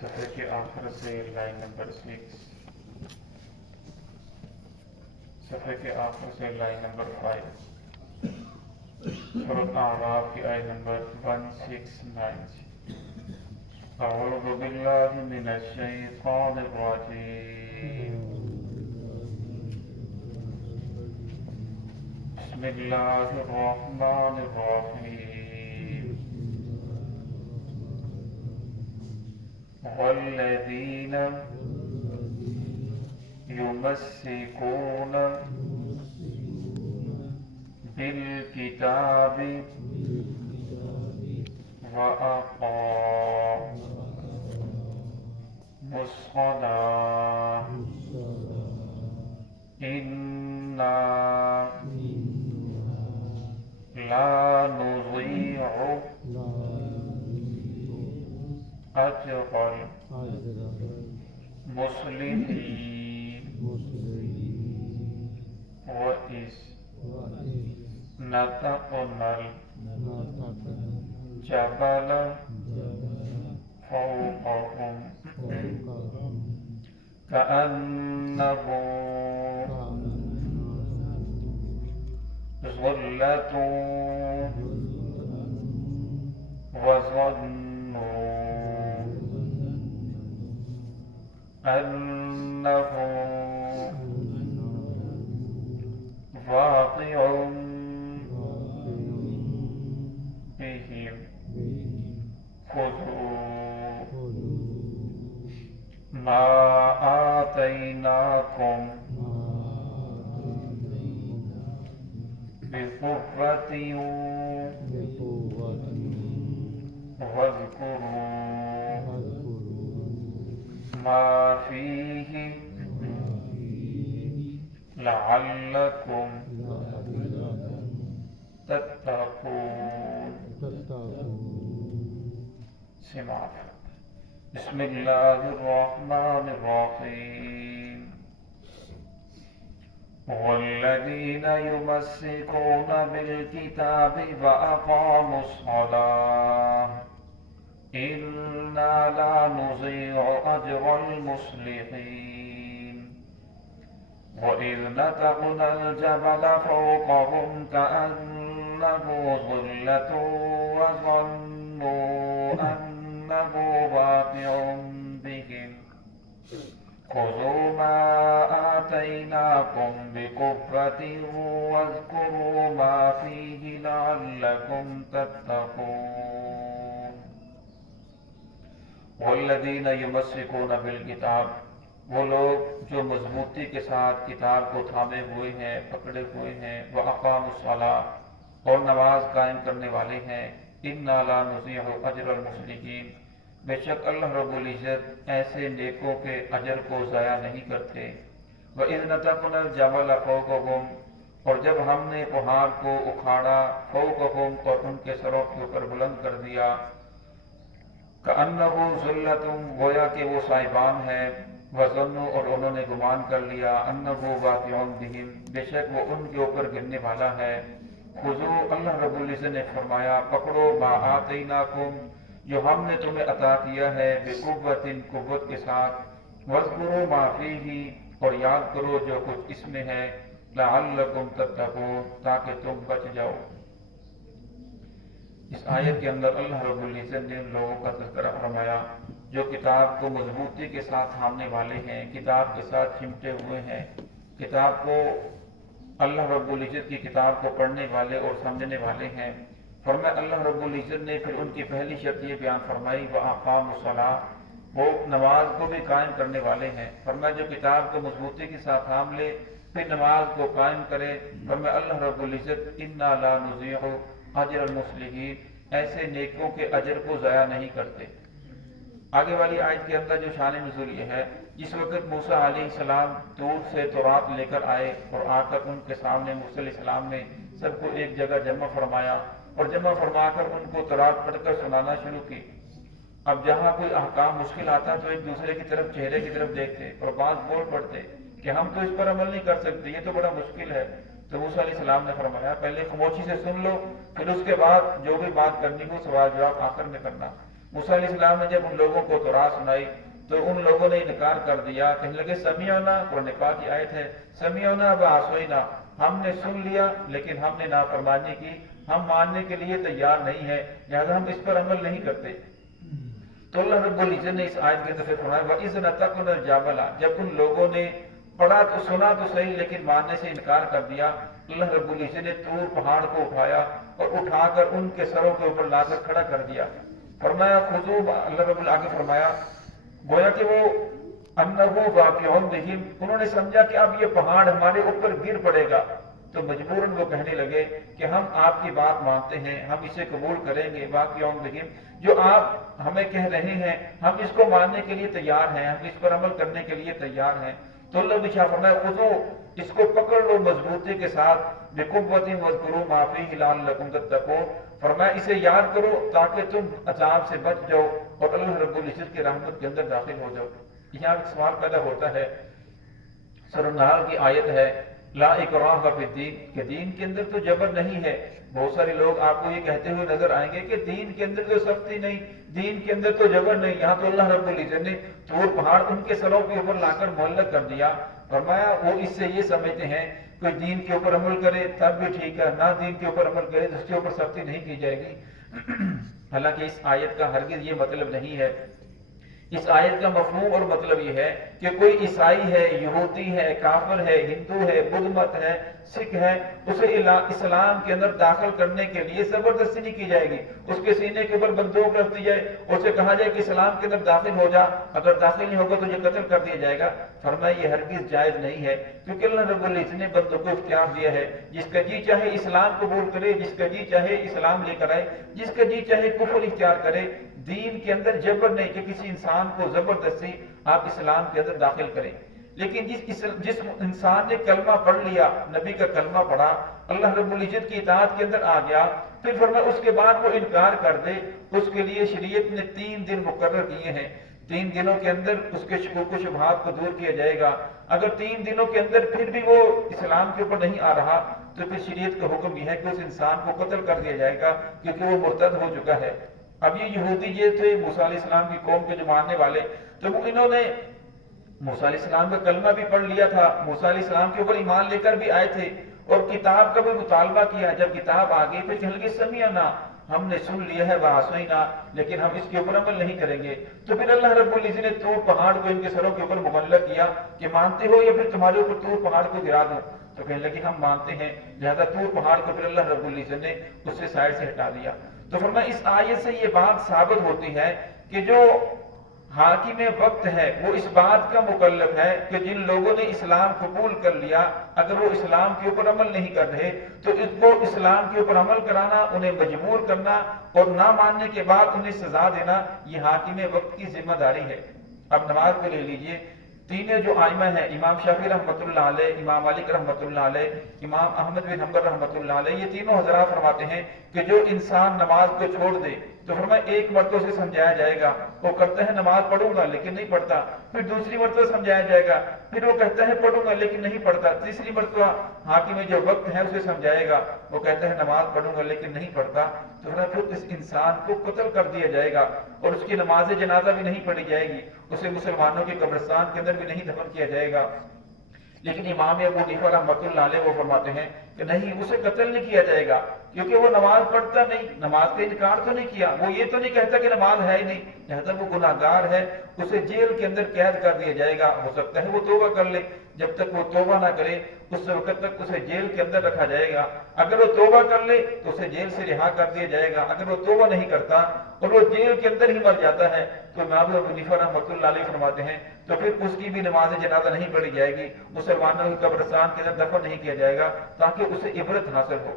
صفحے کے آخر سے لائن نمبر 6، صفحے کے آخر سے لائن نمبر 5، سورۃ اعراف کی آیت نمبر 169۔ اعوذ باللہ من الشیطان الرجیم، بسم اللہ الرحمن الرحیم۔ والذین یمسکون بالکتاب وأقاموا الصلاة إنا لا نضيع أجر المصلحين وإذ نتقنا الجبل فوقهم كأنه ظلة وظنوا أنه واقع بهم خذوا ما آتيناكم بقوة واذكروا ما فيه لعلكم تتقون۔ سماعت۔ بسم اللہ الرحمن الرحیم۔ والذین یمسکون بالکتاب وأقاموا الصلاة إنا لا نضيع أجر المصلحين وإذ نتقنا الجبل فوقهم كأنه ظلة وظنوا أنه واقع بهم خذوا ما آتيناكم بقوة واذكروا ما فيه لعلكم تتقون۔ والذین یمسکون بالکتاب، وہ لوگ جو مضبوطی کے ساتھ کتاب کو تھامے ہوئے ہیں، پکڑے ہوئے ہیں، وأقاموا الصلاة، اور نماز قائم کرنے والے ہیں، انا لا نضيع اجر المصلحین، بے شک اللہ رب العزت ایسے نیکوں کے اجر کو ضائع نہیں کرتے۔ وَإِذْ نَتَقْنَا الْجَبَلَ فَوْقَهُمْ، اور جب ہم نے پہاڑ کو اکھاڑا، فوقہم، اور ان کے سروں کے اوپر بلند کر دیا، كَأَنَّهُ ظُلَّةٌ، گویا کہ وہ صاحبان ہے، وَظَنُّوا، اور انہوں نے گمان کر لیا، أَنَّهُ واقع بِهِمْ، بے شک وہ ان کے اوپر گرنے والا ہے۔ خُذُوا، اللہ رب العزت نے فرمایا، پکڑو، مَا آتَيْنَاكُمْ، جو ہم نے تمہیں عطا کیا ہے، بِقُوَّةٍ، قوت کے ساتھ، وَاذْكُرُوا مَا فِيهِ، اور یاد کرو جو کچھ اس میں ہے، لَعَلَّكُمْ تَتَّقُونَ، تاکہ تم بچ جاؤ۔ اس آیت کے اندر اللہ رب العزت نے ان لوگوں کا تذکرہ فرمایا جو کتاب کو مضبوطی کے ساتھ تھامنے والے ہیں، کتاب کے ساتھ چمٹے ہوئے ہیں، کتاب کو، اللہ رب العزت کی کتاب کو پڑھنے والے اور سمجھنے والے ہیں۔ فرمایا اللہ رب العزت نے پھر ان کی پہلی شرط یہ بیان فرمائی، وَأَقَامُوا الصَّلَاةَ، وہ نماز کو بھی قائم کرنے والے ہیں۔ فرمایا جو کتاب کو مضبوطی کے ساتھ تھام لے پھر نماز کو قائم کرے، فرمایا اللہ رب العزت اِنَّا لَا نُضِيعُ اجر المصلحین، ایسے نیکوں کے اجر کو ضائع نہیں کرتے۔ آگے والی آیت کے اندر جو شان نزول یہ ہے، جس وقت موسیٰ علیہ السلام طور سے تورات لے کر آئے اور آ کر ان کے سامنے موسیٰ علیہ السلام نے سب کو ایک جگہ جمع فرمایا اور جمع فرما کر ان کو تورات پڑھ کر سنانا شروع کی۔ اب جہاں کوئی احکام مشکل آتا تو ایک دوسرے کی طرف، چہرے کی طرف دیکھتے اور بات بول پڑتے کہ ہم تو اس پر عمل نہیں کر سکتے، یہ تو بڑا مشکل ہے۔ تو موسیٰ علیہ السلام نے فرمایا پہلے خاموشی سے سن لو، پھر اس کے بعد جو بھی بات کرنی ہو سوال جواب آخر میں کرنا۔ موسیٰ علیہ السلام نے جب ان لوگوں کو تورات سنائی تو ان لوگوں نے انکار کر دیا، کہنے لگے سمیعنا، قرآن پاک کی آیت ہے، سمیعنا وعصینا، ہم نے سن لیا لیکن ہم نے نافرمانی کی، ہم ماننے کے لیے تیار نہیں ہے، لہذا ہم اس پر عمل نہیں کرتے۔ تو اللہ رب العزت نے اس آیت کے اندر فرمایا وَإِذْ نَتَقْنَا الْجَبَلَ، جب ان لوگوں نے پڑھا تو سنا تو صحیح لیکن ماننے سے انکار کر دیا، اللہ رب العزت نے طور پہاڑ کو اٹھایا اور اٹھا کر ان کے سروں کے اوپر لا کر کھڑا کر دیا، فرمایا خذوہ، اللہ رب العزت آگے فرمایا گویا کہ وہ انہو واقع بہم، انہوں نے سمجھا کہ اب یہ پہاڑ ہمارے اوپر گر پڑے گا، تو مجبوراً وہ کہنے لگے کہ ہم آپ کی بات مانتے ہیں، ہم اسے قبول کریں گے، واقع بہم، جو آپ ہمیں کہہ رہے ہیں ہم اس کو ماننے کے لیے تیار ہیں، ہم اس پر عمل کرنے کے لیے تیار ہیں۔ تو اللہ نے فرمایا خذو، اس کو پکڑ لو مضبوطی کے ساتھ، بقوۃ واذکروا ما فیہ لعلکم تتقون، فرمایا اسے یاد کرو تاکہ تم عذاب سے بچ جاؤ اور اللہ رب العزت کی رحمت کے اندر داخل ہو جاؤ۔ یہاں ایک سوال پیدا ہوتا ہے، سورہ نحل کی آیت ہے لا اکراہ فی الدین، کہ دین کے اندر تو جبر نہیں ہے۔ بہت سارے لوگ آپ کو یہ کہتے ہوئے نظر آئیں گے کہ دین کے اندر تو سختی نہیں، دین کے اندر تو جبر نہیں۔ یہاں تو اللہ رب العزت نے طور پہاڑ ان کے سروں کے اوپر لا کر معلق کر دیا، فرمایا وہ اس سے یہ سمجھتے ہیں کوئی دین کے اوپر عمل کرے تب بھی ٹھیک ہے، نہ دین کے اوپر عمل کرے تو اس کے اوپر سختی نہیں کی جائے گی۔ حالانکہ اس آیت کا ہرگز یہ مطلب نہیں ہے۔ اس آیت کا مفہوم اور مطلب یہ ہے کہ کوئی عیسائی ہے، یہودی ہے، کافر ہے، ہندو ہے، بدھ مت ہے، سکھ ہے، اسے اسلام کے اندر داخل کرنے کے لیے زبردستی نہیں کی جائے گی، اس کے سینے کے اوپر بندوق رکھ دی جائے، اسے کہا جائے کہ اسلام کے اندر داخل ہو جا، اگر داخل نہیں ہوگا تو یہ قتل کر دیا جائے گا۔ فرمایا یہ ہرگز جائز نہیں ہے، کیونکہ اللہ رب العزت نے بندوں کو اختیار دیا ہے، جس کا جی چاہے اسلام قبول کرے، جس کا جی چاہے اسلام لے کر آئے، جس کا جی چاہے کفر اختیار کرے۔ دین کے اندر جبر نہیں کہ کسی انسان کو زبردستی آپ اسلام کے اندر داخل کریں، لیکن جس انسان نے کلمہ پڑھ لیا، نبی کا کلمہ پڑھا، اللہ رب العزت کی اطاعت کے اندر آ گیا، پھر فرمایا اس کے بعد وہ انکار کر دے، اس کے لیے شریعت نے 3 دن مقرر کیے ہیں، 3 دنوں کے اندر اس کے شکوک و شبہات کو دور کیا جائے گا۔ اگر 3 دنوں کے اندر پھر بھی وہ اسلام کے اوپر نہیں آ رہا تو پھر شریعت کا حکم یہ ہے کہ اس انسان کو قتل کر دیا جائے گا، کیونکہ وہ مرتد ہو چکا ہے۔ اب یہ یہودی یہ تھے موسیٰ علیہ السلام کی قوم کے جو ماننے والے، تو انہوں نے موسیٰ علیہ السلام کا کلمہ بھی پڑھ لیا تھا، موسیٰ علیہ السلام کے اوپر ایمان لے کر بھی آئے تھے اور کتاب کا بھی مطالبہ کیا۔ جب کتاب آ گئی پھر کہنے لگے سمیعنا، ہم نے سن لیا ہے، وعصینا، لیکن ہم اس کے اوپر عمل نہیں کریں گے۔ تو پھر اللہ رب العزت نے طور پہاڑ کو ان کے سروں کے اوپر معلق کیا کہ مانتے ہو یا پھر تمہارے اوپر طور پہاڑ کو گرا دوں؟ تو کہنے لگے ہم مانتے ہیں، لہذا طور پہاڑ کو پھر اللہ رب العزت نے اس سے سائڈ سے ہٹا دیا۔ تو فرمایا اس آیت سے یہ بات ثابت ہوتی ہے کہ جو حاکم وقت ہے وہ اس بات کا مکلف ہے کہ جن لوگوں نے اسلام قبول کر لیا اگر وہ اسلام کے اوپر عمل نہیں کر رہے تو اس کو اسلام کے اوپر عمل کرانا، انہیں مجبور کرنا اور نہ ماننے کے بعد انہیں سزا دینا، یہ حاکم وقت کی ذمہ داری ہے۔ اب نماز کو لے لیجئے، تینوں جو آئمہ ہیں، امام شافعی رحمۃ اللہ علیہ، امام مالک رحمۃ اللہ علیہ، امام احمد بن حنبل رحمۃ اللہ علیہ، یہ تینوں حضرات فرماتے ہیں کہ جو انسان نماز کو چھوڑ دے تو فرمایا ایک مرتبہ سے سمجھایا جائے گا، وہ کرتا ہے نماز پڑھوں گا لیکن نہیں پڑھتا، پھر دوسری مرتبہ سمجھایا جائے گا، پھر وہ کہتا ہے پڑھوں گا لیکن نہیں پڑھتا، تیسری مرتبہ حاکم جو وقت ہے اسے سمجھائے گا، وہ کہتا ہے نماز پڑھوں گا لیکن نہیں پڑھتا، تو پھر اس انسان کو قتل کر دیا جائے گا اور اس کی نماز جنازہ بھی نہیں پڑھی جائے گی، اسے مسلمانوں کے قبرستان کے اندر بھی نہیں دفن کیا جائے گا۔ لیکن امام ابو حنیفہ رحمۃ اللہ علیہ وہ فرماتے ہیں کہ نہیں، اسے قتل نہیں کیا جائے گا کیونکہ وہ نماز پڑھتا نہیں، نماز کا انکار تو نہیں کیا، وہ یہ تو نہیں کہتا کہ نماز ہے ہی نہیں، لہذا وہ گناہ گار ہے، اسے جیل کے اندر قید کر دیا جائے گا۔ ہو سکتا ہے وہ توبہ کر لے، جب تک وہ توبہ نہ کرے اس وقت تک اسے جیل کے اندر رکھا جائے گا، اگر وہ توبہ کر لے تو اسے جیل سے رہا کر دیا جائے گا، اگر وہ توبہ نہیں کرتا اور وہ جیل کے اندر ہی مر جاتا ہے تو امام ابو حنیفہ رحمۃ اللہ علیہ فرماتے ہیں تو پھر اس کی بھی نماز جنازہ نہیں پڑھی جائے گی، مسلمانوں کے قبرستان کے اندر دفن نہیں کیا جائے گا تاکہ اسے عبرت حاصل ہو۔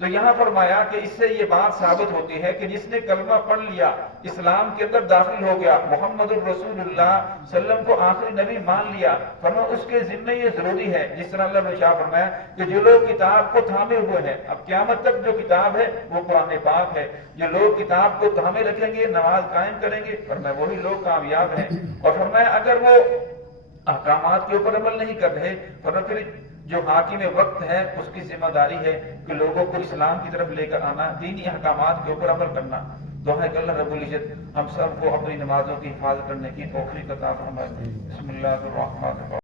تو یہاں فرمایا کہ اس سے یہ بات ثابت ہوتی ہے کہ جس نے کلمہ پڑھ لیا، اسلام کے اندر داخل ہو گیا، محمد الرسول اللہ صلی اللہ علیہ وسلم کو آخری نبی مان لیا، فرمایا اس کے ذمہ یہ ضروری ہے، جس طرح اللہ نے شاہ فرمایا کہ جو لوگ کتاب کو تھامے ہوئے ہیں، اب قیامت تک جو کتاب ہے وہ قرآن پاک ہے، جو لوگ کتاب کو تھامے رکھیں گے، نماز قائم کریں گے، فرمایا وہی لوگ کامیاب ہیں۔ اور فرمایا اگر وہ احکامات کے اوپر عمل نہیں کر رہے، فرمایا پھر جو حاکم وقت ہے اس کی ذمہ داری ہے کہ لوگوں کو اسلام کی طرف لے کر آنا، دینی احکامات کے اوپر عمل کرنا۔ دعا ہے کہ اللہ رب العزت ہم سب کو اپنی نمازوں کی حفاظت کرنے کی توفیق عطا فرمائے۔ بسم اللہ الرحمن الرحیم۔